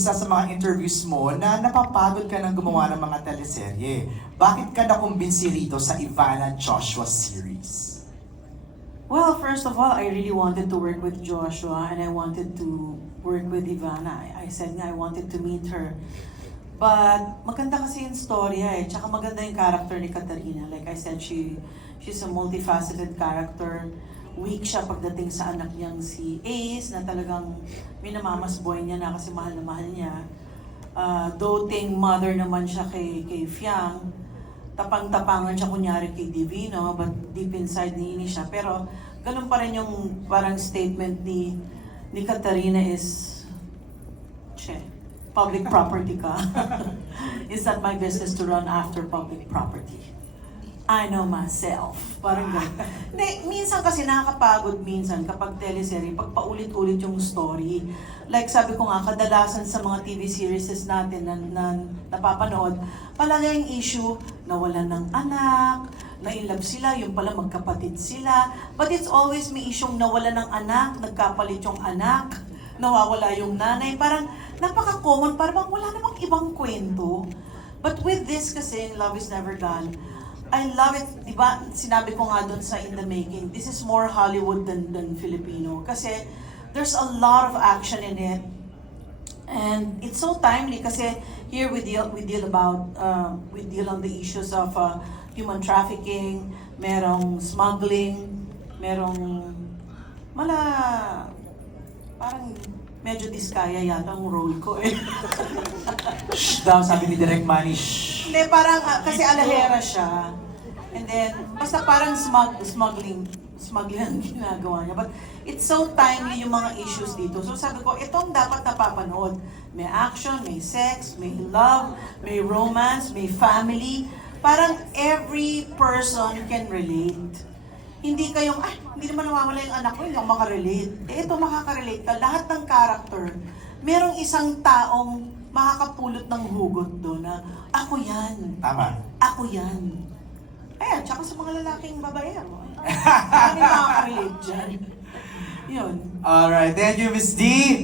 Isa sa mga interviews mo na napapagod ka ng gumawa ng mga teleserye. Bakit ka nakumbinsi rito sa Ivana Joshua series? Well, first of all, I really wanted to work with Joshua and I wanted to work with Ivana. I said nga I wanted to meet her. But maganda kasi yung storya tsaka maganda yung character ni Katarina. Like I said, she's a multifaceted character. Weak siya pagdating sa anak niyang si Ace, na talagang minamamasboy niya na kasi mahal na mahal niya. Doting mother naman siya kay Fiang. Tapang-tapangan siya kunyari kay Divino, but deep inside niinis siya. Pero ganun pa rin yung parang statement ni Katarina is, public property ka. It's not my business to run after public property. I know myself. Parang gano'n. Minsan kasi nakakapagod minsan kapag teleserye, pag paulit-ulit yung story. Like sabi ko nga, kadalasan sa mga TV series natin na napapanood, palagi yung issue, nawalan ng anak, na-inlove sila, yung pala magkapatid sila. But it's always may issue nawalan ng anak, nagkapalit yung anak, nawawala yung nanay. Parang napaka-common, parang wala namang ibang kwento. But with this kasi, Love is Never Done, I love it, di ba? Sinabi ko nga doon sa In the Making, this is more Hollywood than Filipino. Kasi there's a lot of action in it. And it's so timely kasi here we deal on the issues of human trafficking, merong smuggling, merong parang medyo diskaya yata ang role ko eh. Shh daw, sabi ni Direk Manny, shh. Hindi, parang kasi alahera siya. And then, basta parang smuggling ang ginagawa niya. But it's so timely yung mga issues dito. So sabi ko, itong dapat napapanood. May action, may sex, may love, may romance, may family. Parang every person can relate. Hindi kayong, hindi naman nawawala yung anak ko, hindi ako makarelate. Ito makaka-relate ka. Lahat ng character, merong isang taong makakapulot ng hugot doon na, ako yan. Tama. Ako yan. Ayan, tsaka sa mga lalaking babaero. Ano yung makaka-relate dyan? Yun. Alright, thank you, Miss D.